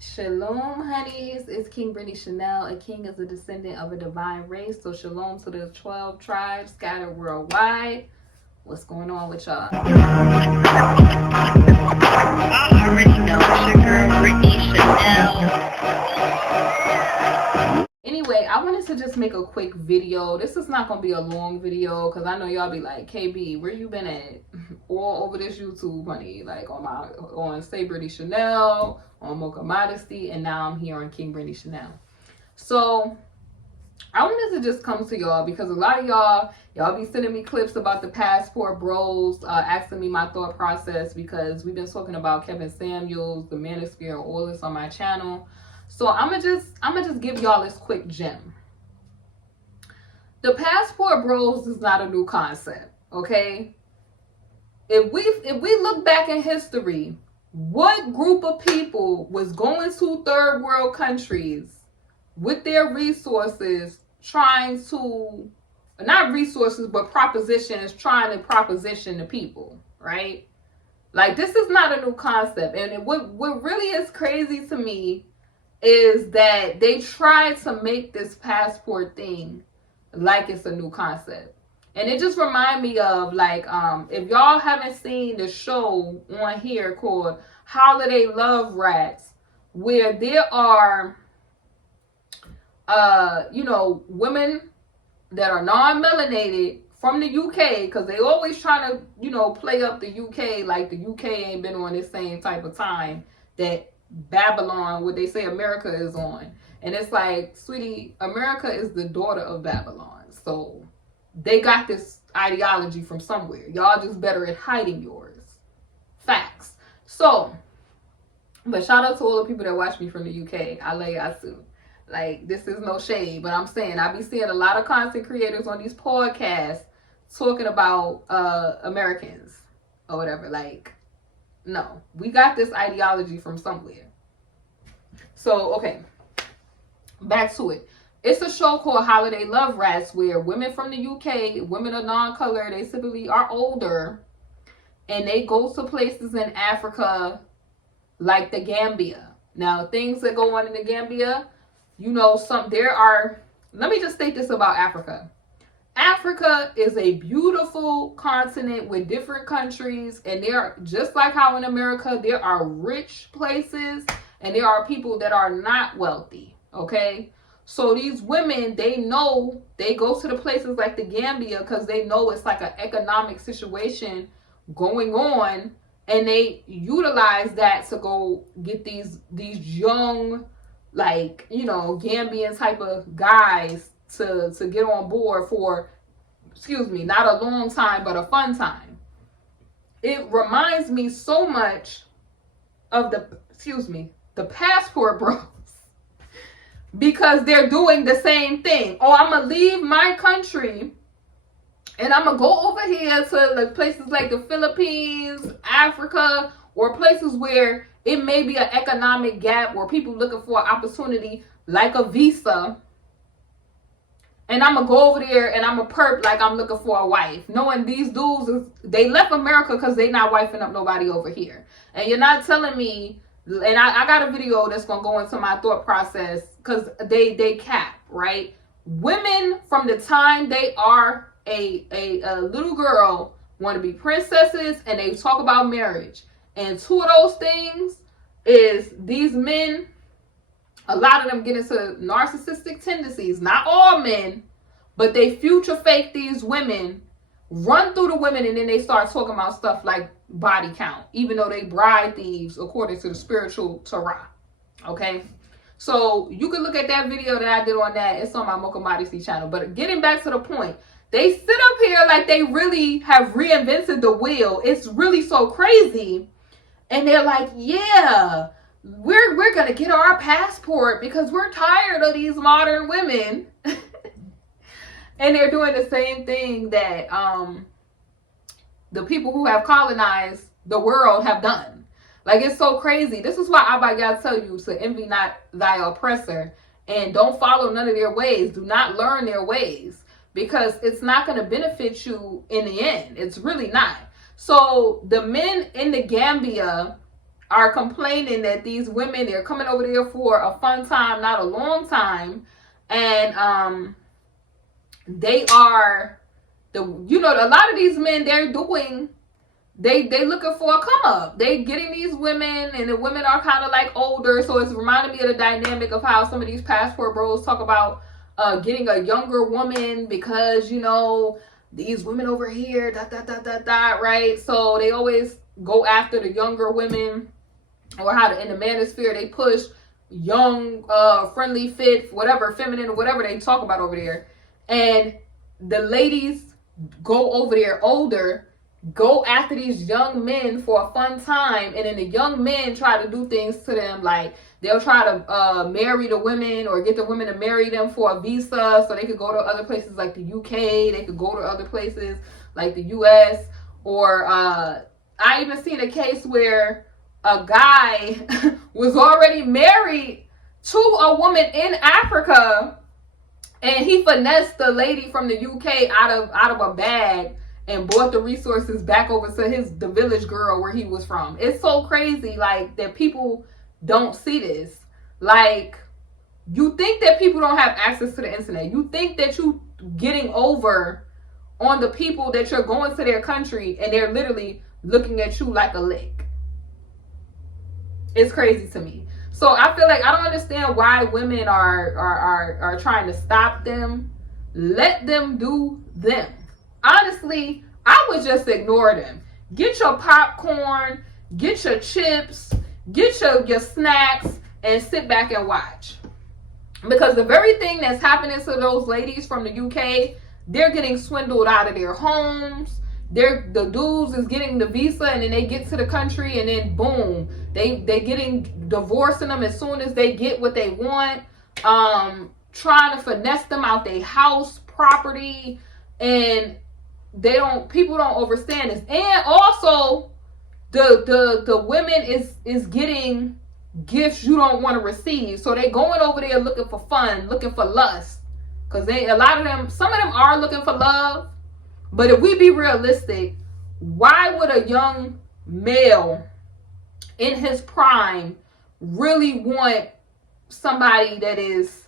Shalom, honeys. It's King BritneyChanel. A king is a descendant of a divine race. So shalom to the 12 tribes scattered worldwide. What's going on with y'all? I already know it's your girl, Brittany Chanel. Anyway, I wanted to just make a quick video. This is not going to be a long video because I know y'all be like, KB, where you been at? All over this YouTube, honey. Like on Say Brittany Chanel, on Mocha Modesty, and now I'm here on King Brittany Chanel. So I wanted to just come to y'all because a lot of y'all be sending me clips about the passport bros, asking me my thought process because we've been talking about Kevin Samuels, the Manosphere, and all this on my channel. So I'm gonna just give y'all this quick gem. The passport bros is not a new concept, okay? If we look back in history, what group of people was going to third world countries with their resources trying to, not resources, but propositions, trying to proposition the people, right? Like, this is not a new concept. And what really is crazy to me is that they try to make this passport thing like it's a new concept. And it just reminds me of, like, if y'all haven't seen the show on here called Holiday Love Rats, where there are women that are non-melanated from the UK, because they always trying to, play up the UK like the UK ain't been on this same type of time that Babylon, what they say America is on. And it's like, sweetie, America is the daughter of Babylon. So they got this ideology from somewhere. Y'all just better at hiding yours. Facts. So, but shout out to all the people that watch me from the UK. I love y'all too. Like, this is no shade, but I'm saying I be seeing a lot of content creators on these podcasts talking about Americans or whatever. Like, no, we got this ideology from somewhere. So, okay, back to it. It's a show called Holiday Love Rats where women from the UK, women of non-color, they typically are older, and they go to places in Africa like the Gambia. Now, things that go on in the Gambia, let me just state this about Africa. Africa is a beautiful continent with different countries, and there are, just like how in America, there are rich places and there are people that are not wealthy, okay? So these women, they know, they go to the places like the Gambia because they know it's like an economic situation going on, and they utilize that to go get these young, like, Gambian type of guys to get on board for, not a long time, but a fun time. It reminds me so much of the passport bros, because they're doing the same thing. Oh, I'm gonna leave my country and I'm gonna go over here to like places like the Philippines, Africa, or places where it may be an economic gap where people looking for an opportunity like a visa. And I'm going to go over there and I'm going to perp like I'm looking for a wife. Knowing these dudes, they left America because they not wifing up nobody over here. And you're not telling me, and I got a video that's going to go into my thought process because they cap, right? Women from the time they are a little girl want to be princesses, and they talk about marriage. And two of those things is these men, a lot of them get into narcissistic tendencies. Not all men, but they future fake these women, run through the women, and then they start talking about stuff like body count, even though they bride thieves according to the spiritual Torah. Okay? So you can look at that video that I did on that. It's on my Mocha Modesty channel. But getting back to the point, they sit up here like they really have reinvented the wheel. It's really so crazy. And they're like, yeah, we're going to get our passport because we're tired of these modern women. And they're doing the same thing that the people who have colonized the world have done. Like, it's so crazy. This is why Abba tell you to envy not thy oppressor and don't follow none of their ways. Do not learn their ways because it's not going to benefit you in the end. It's really not. So the men in the Gambia are complaining that these women, they're coming over there for a fun time, not a long time. And they are a lot of these men, they're doing, they looking for a come up. They getting these women, and the women are kind of like older. So it's reminding me of the dynamic of how some of these passport bros talk about getting a younger woman because, these women over here, right? So they always go after the younger women, or how in the manosphere they push young, friendly, fit, whatever, feminine, or whatever they talk about over there. And the ladies go over there older, go after these young men for a fun time, and then the young men try to do things to them, like they'll try to marry the women or get the women to marry them for a visa so they could go to other places like the UK, they could go to other places like the US, or I even seen a case where a guy was already married to a woman in Africa, and he finessed the lady from the UK out of a bag and brought the resources back over to the village girl where he was from. It's so crazy, like, that people don't see this. Like, you think that people don't have access to the internet. You think that you getting over on the people that you're going to their country, and they're literally looking at you like a lick. It's crazy to me. So I feel like I don't understand why women are trying to stop them. Let them do them. Honestly, I would just ignore them. Get your popcorn, get your chips, get your snacks, and sit back and watch. Because the very thing that's happening to those ladies from the UK, they're getting swindled out of their homes. The dudes is getting the visa, and then they get to the country, and then boom, they getting divorcing them as soon as they get what they want. Trying to finesse them out their house, property, and people don't understand this. And also the women is getting gifts you don't want to receive. So they going over there looking for fun, looking for lust. Because some of them are looking for love. But if we be realistic, why would a young male in his prime really want somebody that is,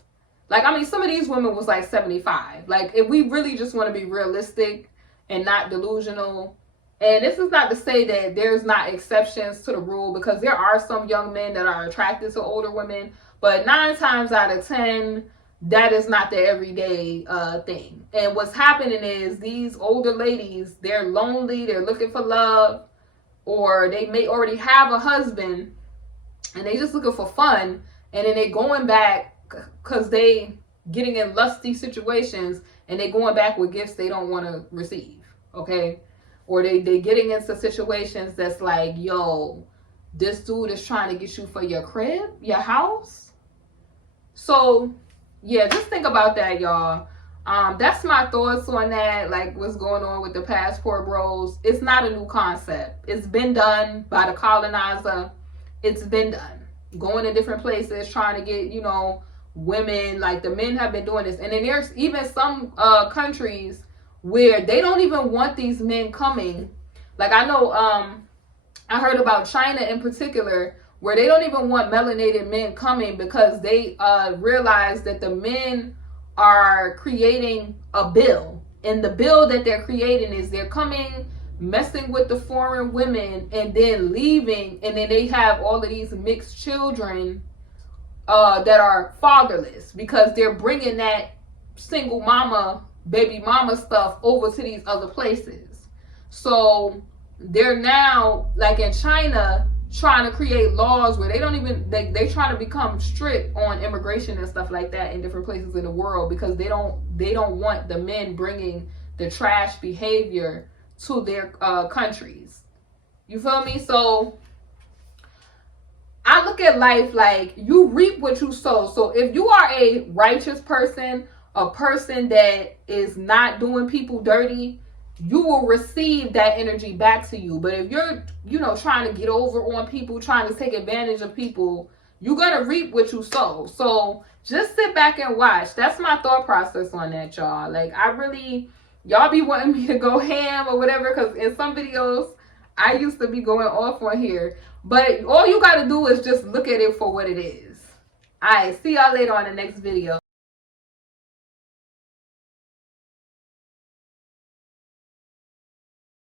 like, I mean, some of these women was like 75. Like, if we really just want to be realistic and not delusional, and this is not to say that there's not exceptions to the rule, because there are some young men that are attracted to older women, but 9 times out of 10, that is not the everyday thing. And what's happening is these older ladies, they're lonely, they're looking for love, or they may already have a husband and they just looking for fun, and then they going back because they getting in lusty situations, and they going back with gifts they don't want to receive, okay? Or they getting into situations that's like, yo, this dude is trying to get you for your crib, your house. So yeah, just think about that, y'all. That's my thoughts on that, like what's going on with the passport bros. It's not a new concept. It's been done by the colonizer. It's been done. Going to different places, trying to get, women, like the men have been doing this. And then there's even some countries where they don't even want these men coming. Like I know, I heard about China in particular, where they don't even want melanated men coming because they realize that the men are creating a bill. And the bill that they're creating is they're coming, messing with the foreign women, and then leaving. And then they have all of these mixed children that are fatherless because they're bringing that single mama, baby mama stuff over to these other places. So they're now, like in China, trying to create laws where they don't even, they trying to become strict on immigration and stuff like that in different places in the world, because they don't want the men bringing the trash behavior to their countries. You feel me? So I look at life like you reap what you sow. So if you are a righteous person, a person that is not doing people dirty, you will receive that energy back to you. But if you're, trying to get over on people, trying to take advantage of people, you're going to reap what you sow. So just sit back and watch. That's my thought process on that, y'all. Like, y'all be wanting me to go ham or whatever, because in some videos, I used to be going off on here. But all you got to do is just look at it for what it is. All right, see y'all later on the next video.